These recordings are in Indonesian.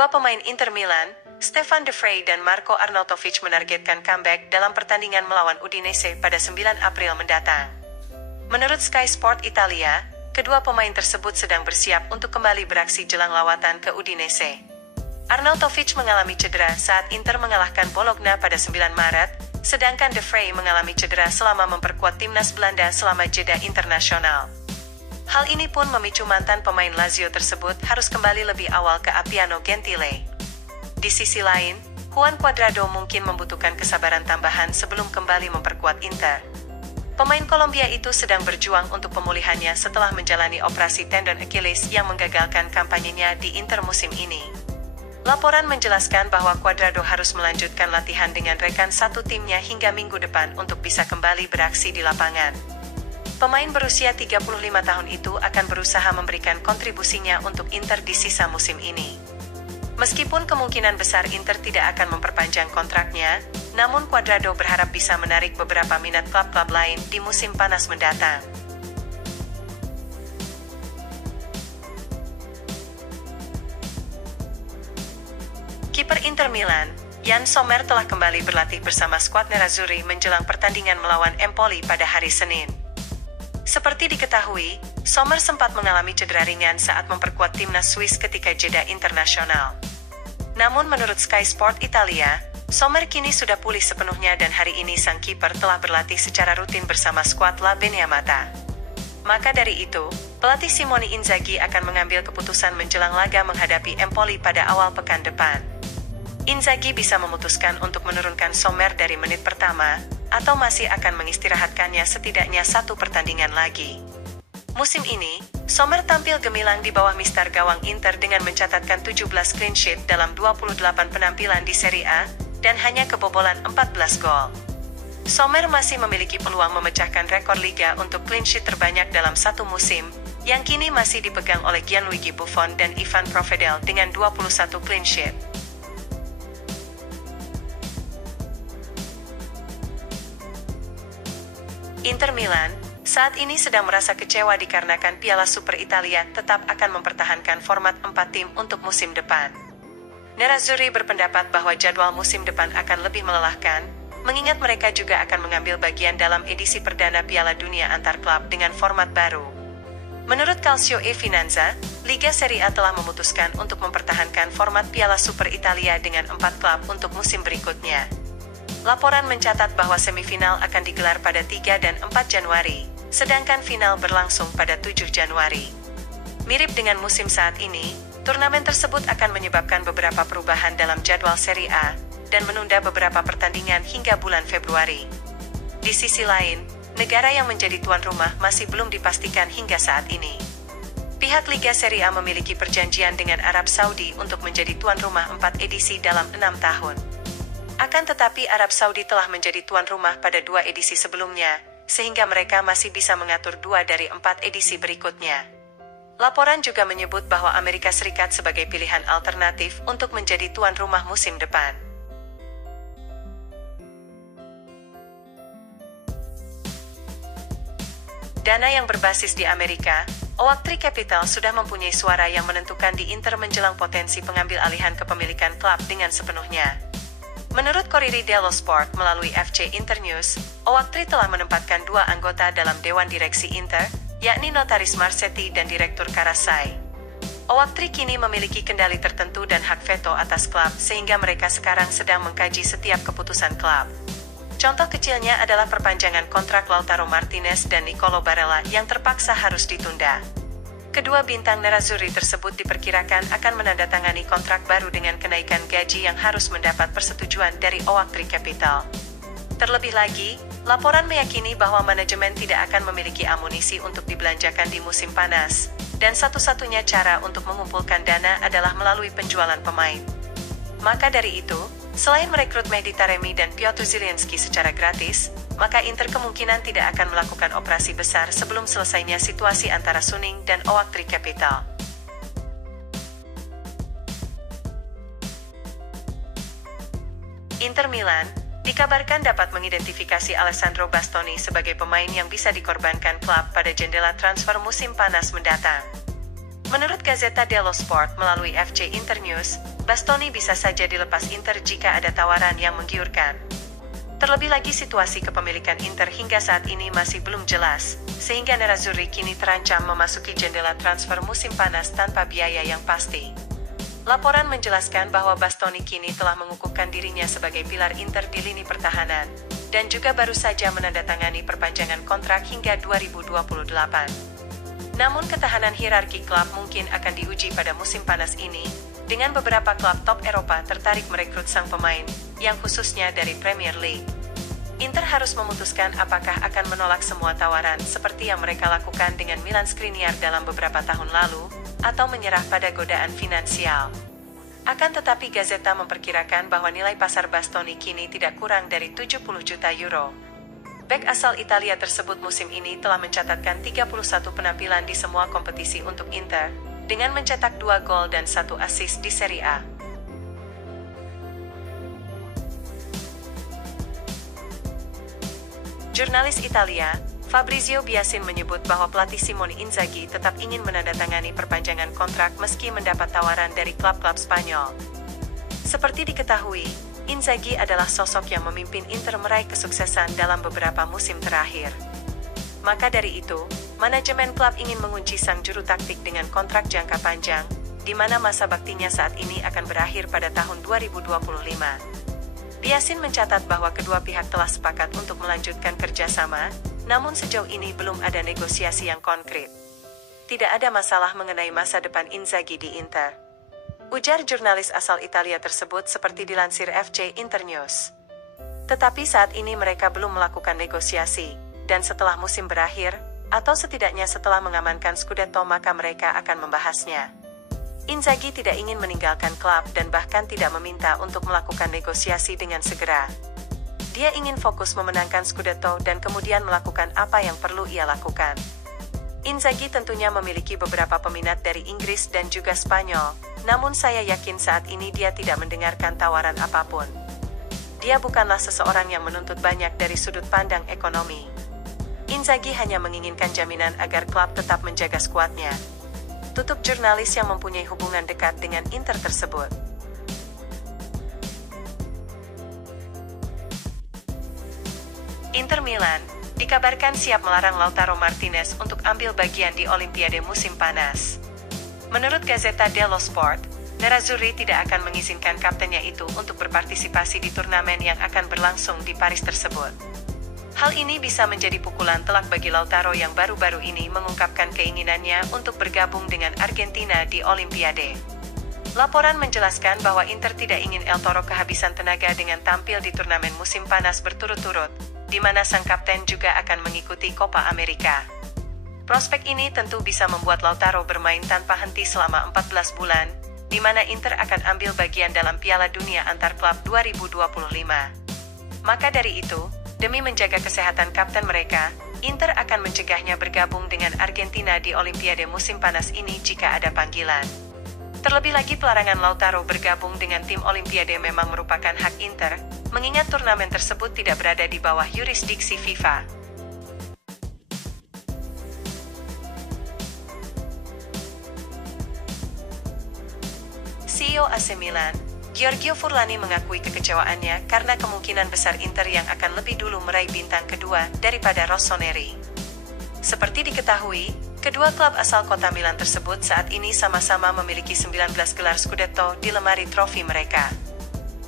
Dua pemain Inter Milan, Stefan De Vrij dan Marco Arnautovic menargetkan comeback dalam pertandingan melawan Udinese pada 9 April mendatang. Menurut Sky Sport Italia, kedua pemain tersebut sedang bersiap untuk kembali beraksi jelang lawatan ke Udinese. Arnautovic mengalami cedera saat Inter mengalahkan Bologna pada 9 Maret, sedangkan De Vrij mengalami cedera selama memperkuat timnas Belanda selama jeda internasional. Hal ini pun memicu mantan pemain Lazio tersebut harus kembali lebih awal ke Appiano Gentile. Di sisi lain, Juan Cuadrado mungkin membutuhkan kesabaran tambahan sebelum kembali memperkuat Inter. Pemain Kolombia itu sedang berjuang untuk pemulihannya setelah menjalani operasi tendon Achilles yang menggagalkan kampanyenya di Inter musim ini. Laporan menjelaskan bahwa Cuadrado harus melanjutkan latihan dengan rekan satu timnya hingga minggu depan untuk bisa kembali beraksi di lapangan. Pemain berusia 35 tahun itu akan berusaha memberikan kontribusinya untuk Inter di sisa musim ini. Meskipun kemungkinan besar Inter tidak akan memperpanjang kontraknya, namun Cuadrado berharap bisa menarik beberapa minat klub-klub lain di musim panas mendatang. Kiper Inter Milan, Yann Sommer telah kembali berlatih bersama skuad Nerazzurri menjelang pertandingan melawan Empoli pada hari Senin. Seperti diketahui, Sommer sempat mengalami cedera ringan saat memperkuat timnas Swiss ketika jeda internasional. Namun menurut Sky Sport Italia, Sommer kini sudah pulih sepenuhnya dan hari ini sang kiper telah berlatih secara rutin bersama skuad La Beniamata. Maka dari itu, pelatih Simone Inzaghi akan mengambil keputusan menjelang laga menghadapi Empoli pada awal pekan depan. Inzaghi bisa memutuskan untuk menurunkan Sommer dari menit pertama, atau masih akan mengistirahatkannya setidaknya satu pertandingan lagi. Musim ini, Sommer tampil gemilang di bawah mistar gawang Inter dengan mencatatkan 17 clean sheet dalam 28 penampilan di Serie A, dan hanya kebobolan 14 gol. Sommer masih memiliki peluang memecahkan rekor Liga untuk clean sheet terbanyak dalam satu musim, yang kini masih dipegang oleh Gianluigi Buffon dan Ivan Provedel dengan 21 clean sheet. Inter Milan saat ini sedang merasa kecewa dikarenakan Piala Super Italia tetap akan mempertahankan format 4 tim untuk musim depan. Nerazzurri berpendapat bahwa jadwal musim depan akan lebih melelahkan, mengingat mereka juga akan mengambil bagian dalam edisi perdana Piala Dunia antar klub dengan format baru. Menurut Calcio e Finanza, Liga Serie A telah memutuskan untuk mempertahankan format Piala Super Italia dengan 4 klub untuk musim berikutnya. Laporan mencatat bahwa semifinal akan digelar pada 3 dan 4 Januari, sedangkan final berlangsung pada 7 Januari. Mirip dengan musim saat ini, turnamen tersebut akan menyebabkan beberapa perubahan dalam jadwal Serie A, dan menunda beberapa pertandingan hingga bulan Februari. Di sisi lain, negara yang menjadi tuan rumah masih belum dipastikan hingga saat ini. Pihak Liga Serie A memiliki perjanjian dengan Arab Saudi untuk menjadi tuan rumah 4 edisi dalam 6 tahun. Akan tetapi Arab Saudi telah menjadi tuan rumah pada 2 edisi sebelumnya, sehingga mereka masih bisa mengatur 2 dari 4 edisi berikutnya. Laporan juga menyebut bahwa Amerika Serikat sebagai pilihan alternatif untuk menjadi tuan rumah musim depan. Dana yang berbasis di Amerika, Oaktree Capital sudah mempunyai suara yang menentukan di Inter menjelang potensi pengambil alihan kepemilikan klub dengan sepenuhnya. Menurut Corriere dello Sport melalui FC Internews, Oaktree telah menempatkan 2 anggota dalam Dewan Direksi Inter, yakni Notaris Marsetti dan Direktur Karasai. Oaktree kini memiliki kendali tertentu dan hak veto atas klub sehingga mereka sekarang sedang mengkaji setiap keputusan klub. Contoh kecilnya adalah perpanjangan kontrak Lautaro Martinez dan Nicolo Barella yang terpaksa harus ditunda. Kedua bintang Nerazzurri tersebut diperkirakan akan menandatangani kontrak baru dengan kenaikan gaji yang harus mendapat persetujuan dari Oaktree Capital. Terlebih lagi, laporan meyakini bahwa manajemen tidak akan memiliki amunisi untuk dibelanjakan di musim panas, dan satu-satunya cara untuk mengumpulkan dana adalah melalui penjualan pemain. Maka dari itu, selain merekrut Mehdi Taremi dan Piotr Zielinski secara gratis, maka Inter kemungkinan tidak akan melakukan operasi besar sebelum selesainya situasi antara Suning dan Oaktree Capital. Inter Milan dikabarkan dapat mengidentifikasi Alessandro Bastoni sebagai pemain yang bisa dikorbankan klub pada jendela transfer musim panas mendatang. Menurut Gazzetta dello Sport melalui FC Internews, Bastoni bisa saja dilepas Inter jika ada tawaran yang menggiurkan. Terlebih lagi situasi kepemilikan Inter hingga saat ini masih belum jelas, sehingga Nerazzurri kini terancam memasuki jendela transfer musim panas tanpa biaya yang pasti. Laporan menjelaskan bahwa Bastoni kini telah mengukuhkan dirinya sebagai pilar Inter di lini pertahanan, dan juga baru saja menandatangani perpanjangan kontrak hingga 2028. Namun ketahanan hierarki klub mungkin akan diuji pada musim panas ini, dengan beberapa klub top Eropa tertarik merekrut sang pemain, yang khususnya dari Premier League. Inter harus memutuskan apakah akan menolak semua tawaran seperti yang mereka lakukan dengan Milan Skriniar dalam beberapa tahun lalu, atau menyerah pada godaan finansial. Akan tetapi Gazzetta memperkirakan bahwa nilai pasar Bastoni kini tidak kurang dari 70 juta euro. Bek asal Italia tersebut musim ini telah mencatatkan 31 penampilan di semua kompetisi untuk Inter, dengan mencetak 2 gol dan 1 assist di Serie A. Jurnalis Italia, Fabrizio Biasin menyebut bahwa pelatih Simone Inzaghi tetap ingin menandatangani perpanjangan kontrak meski mendapat tawaran dari klub-klub Spanyol. Seperti diketahui, Inzaghi adalah sosok yang memimpin Inter meraih kesuksesan dalam beberapa musim terakhir. Maka dari itu, manajemen klub ingin mengunci sang juru taktik dengan kontrak jangka panjang, di mana masa baktinya saat ini akan berakhir pada tahun 2025. Biasin mencatat bahwa kedua pihak telah sepakat untuk melanjutkan kerjasama, namun sejauh ini belum ada negosiasi yang konkret. Tidak ada masalah mengenai masa depan Inzaghi di Inter, ujar jurnalis asal Italia tersebut seperti dilansir FC Internews. Tetapi saat ini mereka belum melakukan negosiasi, dan setelah musim berakhir, atau setidaknya setelah mengamankan Scudetto maka mereka akan membahasnya. Inzaghi tidak ingin meninggalkan klub dan bahkan tidak meminta untuk melakukan negosiasi dengan segera. Dia ingin fokus memenangkan Scudetto dan kemudian melakukan apa yang perlu ia lakukan. Inzaghi tentunya memiliki beberapa peminat dari Inggris dan juga Spanyol, namun saya yakin saat ini dia tidak mendengarkan tawaran apapun. Dia bukanlah seseorang yang menuntut banyak dari sudut pandang ekonomi. Inzaghi hanya menginginkan jaminan agar klub tetap menjaga skuadnya. Tutup jurnalis yang mempunyai hubungan dekat dengan Inter tersebut. Inter Milan dikabarkan siap melarang Lautaro Martinez untuk ambil bagian di Olimpiade musim panas. Menurut Gazzetta dello Sport, Nerazzurri tidak akan mengizinkan kaptennya itu untuk berpartisipasi di turnamen yang akan berlangsung di Paris tersebut. Hal ini bisa menjadi pukulan telak bagi Lautaro yang baru-baru ini mengungkapkan keinginannya untuk bergabung dengan Argentina di Olimpiade. Laporan menjelaskan bahwa Inter tidak ingin El Toro kehabisan tenaga dengan tampil di turnamen musim panas berturut-turut, di mana sang kapten juga akan mengikuti Copa America. Prospek ini tentu bisa membuat Lautaro bermain tanpa henti selama 14 bulan, di mana Inter akan ambil bagian dalam Piala Dunia antar klub 2025. Maka dari itu, demi menjaga kesehatan kapten mereka, Inter akan mencegahnya bergabung dengan Argentina di Olimpiade musim panas ini jika ada panggilan. Terlebih lagi pelarangan Lautaro bergabung dengan tim Olimpiade memang merupakan hak Inter, mengingat turnamen tersebut tidak berada di bawah yurisdiksi FIFA. CEO AC Milan, Giorgio Furlani mengakui kekecewaannya karena kemungkinan besar Inter yang akan lebih dulu meraih bintang kedua daripada Rossoneri. Seperti diketahui, kedua klub asal kota Milan tersebut saat ini sama-sama memiliki 19 gelar Scudetto di lemari trofi mereka.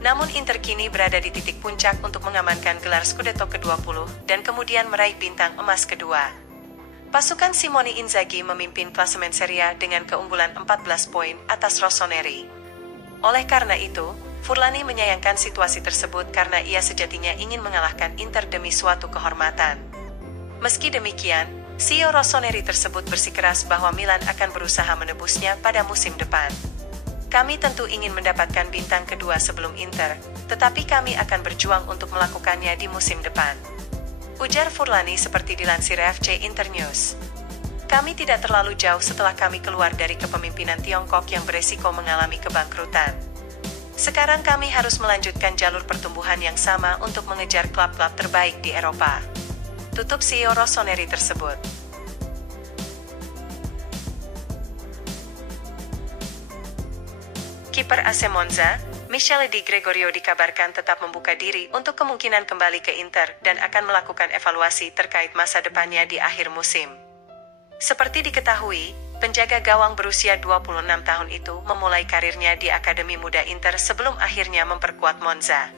Namun Inter kini berada di titik puncak untuk mengamankan gelar Scudetto ke-20 dan kemudian meraih bintang emas kedua. Pasukan Simone Inzaghi memimpin klasemen Serie A dengan keunggulan 14 poin atas Rossoneri. Oleh karena itu, Furlani menyayangkan situasi tersebut karena ia sejatinya ingin mengalahkan Inter demi suatu kehormatan. Meski demikian, CEO Rossoneri tersebut bersikeras bahwa Milan akan berusaha menebusnya pada musim depan. Kami tentu ingin mendapatkan bintang kedua sebelum Inter, tetapi kami akan berjuang untuk melakukannya di musim depan. Ujar Furlani seperti dilansir FC Internews. Kami tidak terlalu jauh setelah kami keluar dari kepemimpinan Tiongkok yang beresiko mengalami kebangkrutan. Sekarang kami harus melanjutkan jalur pertumbuhan yang sama untuk mengejar klub-klub terbaik di Eropa. Tutup CEO Rossoneri tersebut. Kiper AC Monza, Michele Di Gregorio dikabarkan tetap membuka diri untuk kemungkinan kembali ke Inter dan akan melakukan evaluasi terkait masa depannya di akhir musim. Seperti diketahui, penjaga gawang berusia 26 tahun itu memulai karirnya di Akademi Muda Inter sebelum akhirnya memperkuat Monza.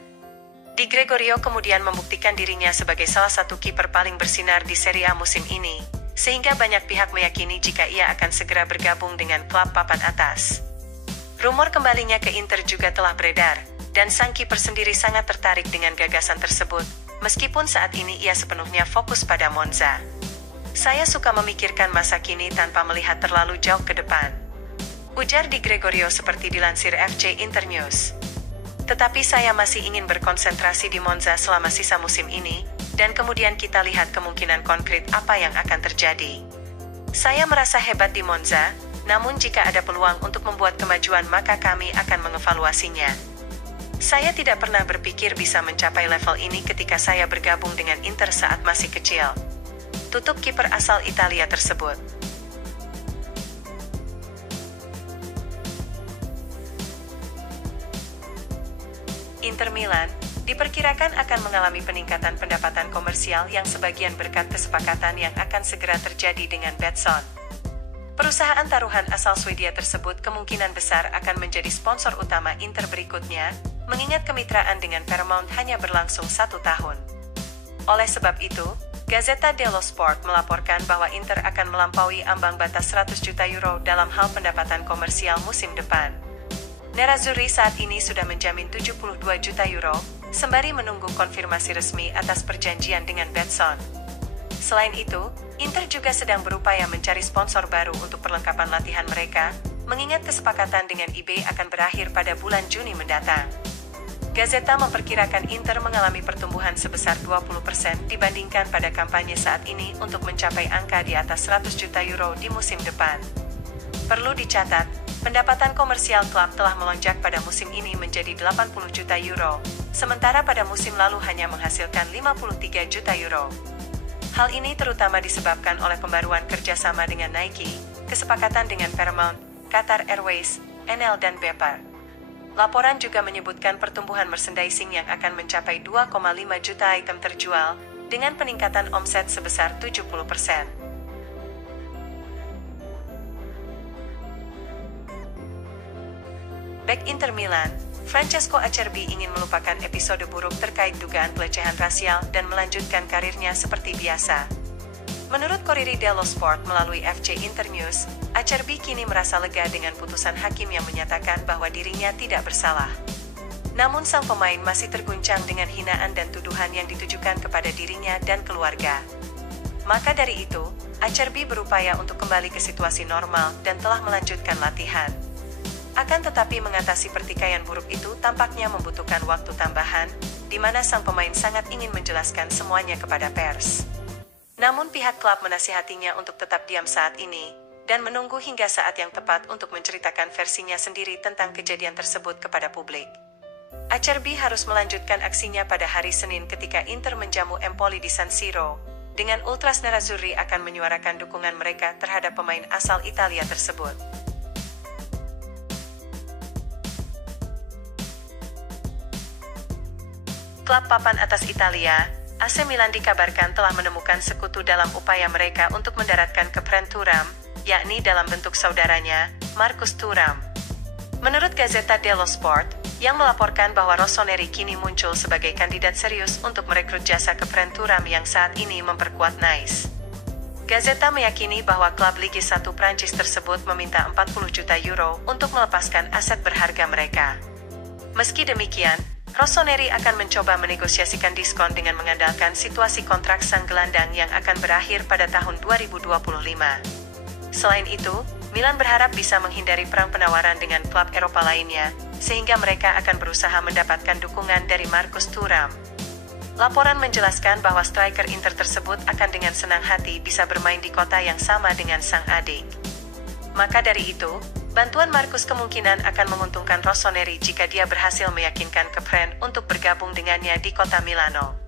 Di Gregorio kemudian membuktikan dirinya sebagai salah satu kiper paling bersinar di Serie A musim ini, sehingga banyak pihak meyakini jika ia akan segera bergabung dengan klub papan atas. Rumor kembalinya ke Inter juga telah beredar, dan sang kiper sendiri sangat tertarik dengan gagasan tersebut, meskipun saat ini ia sepenuhnya fokus pada Monza. Saya suka memikirkan masa kini tanpa melihat terlalu jauh ke depan, ujar Di Gregorio seperti dilansir FC Internews. Tetapi saya masih ingin berkonsentrasi di Monza selama sisa musim ini, dan kemudian kita lihat kemungkinan konkret apa yang akan terjadi. Saya merasa hebat di Monza, namun jika ada peluang untuk membuat kemajuan maka kami akan mengevaluasinya. Saya tidak pernah berpikir bisa mencapai level ini ketika saya bergabung dengan Inter saat masih kecil. Tutup kiper asal Italia tersebut. Inter Milan diperkirakan akan mengalami peningkatan pendapatan komersial yang sebagian berkat kesepakatan yang akan segera terjadi dengan Betsson. Perusahaan taruhan asal Swedia tersebut kemungkinan besar akan menjadi sponsor utama Inter berikutnya, mengingat kemitraan dengan Paramount hanya berlangsung 1 tahun. Oleh sebab itu, Gazzetta dello Sport melaporkan bahwa Inter akan melampaui ambang batas 100 juta euro dalam hal pendapatan komersial musim depan. Nerazzurri saat ini sudah menjamin 72 juta euro, sembari menunggu konfirmasi resmi atas perjanjian dengan Betsson. Selain itu, Inter juga sedang berupaya mencari sponsor baru untuk perlengkapan latihan mereka, mengingat kesepakatan dengan eBay akan berakhir pada bulan Juni mendatang. Gazzetta memperkirakan Inter mengalami pertumbuhan sebesar 20% dibandingkan pada kampanye saat ini untuk mencapai angka di atas 100 juta euro di musim depan. Perlu dicatat, pendapatan komersial klub telah melonjak pada musim ini menjadi 80 juta euro, sementara pada musim lalu hanya menghasilkan 53 juta euro. Hal ini terutama disebabkan oleh pembaruan kerjasama dengan Nike, kesepakatan dengan Paramount, Qatar Airways, NL dan Bepar. Laporan juga menyebutkan pertumbuhan merchandising yang akan mencapai 2,5 juta item terjual, dengan peningkatan omset sebesar 70%. Bek Inter Milan, Francesco Acerbi ingin melupakan episode buruk terkait dugaan pelecehan rasial dan melanjutkan karirnya seperti biasa. Menurut Corriere dello Sport melalui FC Internews, Acerbi kini merasa lega dengan putusan hakim yang menyatakan bahwa dirinya tidak bersalah. Namun sang pemain masih terguncang dengan hinaan dan tuduhan yang ditujukan kepada dirinya dan keluarga. Maka dari itu, Acerbi berupaya untuk kembali ke situasi normal dan telah melanjutkan latihan. Akan tetapi mengatasi pertikaian buruk itu tampaknya membutuhkan waktu tambahan, di mana sang pemain sangat ingin menjelaskan semuanya kepada pers. Namun pihak klub menasihatinya untuk tetap diam saat ini, dan menunggu hingga saat yang tepat untuk menceritakan versinya sendiri tentang kejadian tersebut kepada publik. Acerbi harus melanjutkan aksinya pada hari Senin ketika Inter menjamu Empoli di San Siro, dengan Ultras Nerazzurri akan menyuarakan dukungan mereka terhadap pemain asal Italia tersebut. Klub papan atas Italia, AC Milan dikabarkan telah menemukan sekutu dalam upaya mereka untuk mendaratkan kepren Thuram, yakni dalam bentuk saudaranya, Marcus Thuram. Menurut Gazzetta dello Sport, yang melaporkan bahwa Rossoneri kini muncul sebagai kandidat serius untuk merekrut jasa kepren Thuram yang saat ini memperkuat Nice. Gazzetta meyakini bahwa klub Ligue 1 Prancis tersebut meminta 40 juta euro untuk melepaskan aset berharga mereka. Meski demikian, Rossoneri akan mencoba menegosiasikan diskon dengan mengandalkan situasi kontrak sang gelandang yang akan berakhir pada tahun 2025. Selain itu, Milan berharap bisa menghindari perang penawaran dengan klub Eropa lainnya, sehingga mereka akan berusaha mendapatkan dukungan dari Marcus Thuram. Laporan menjelaskan bahwa striker Inter tersebut akan dengan senang hati bisa bermain di kota yang sama dengan sang adik. Maka dari itu, bantuan Marcus kemungkinan akan menguntungkan Rossoneri jika dia berhasil meyakinkan kepren untuk bergabung dengannya di kota Milano.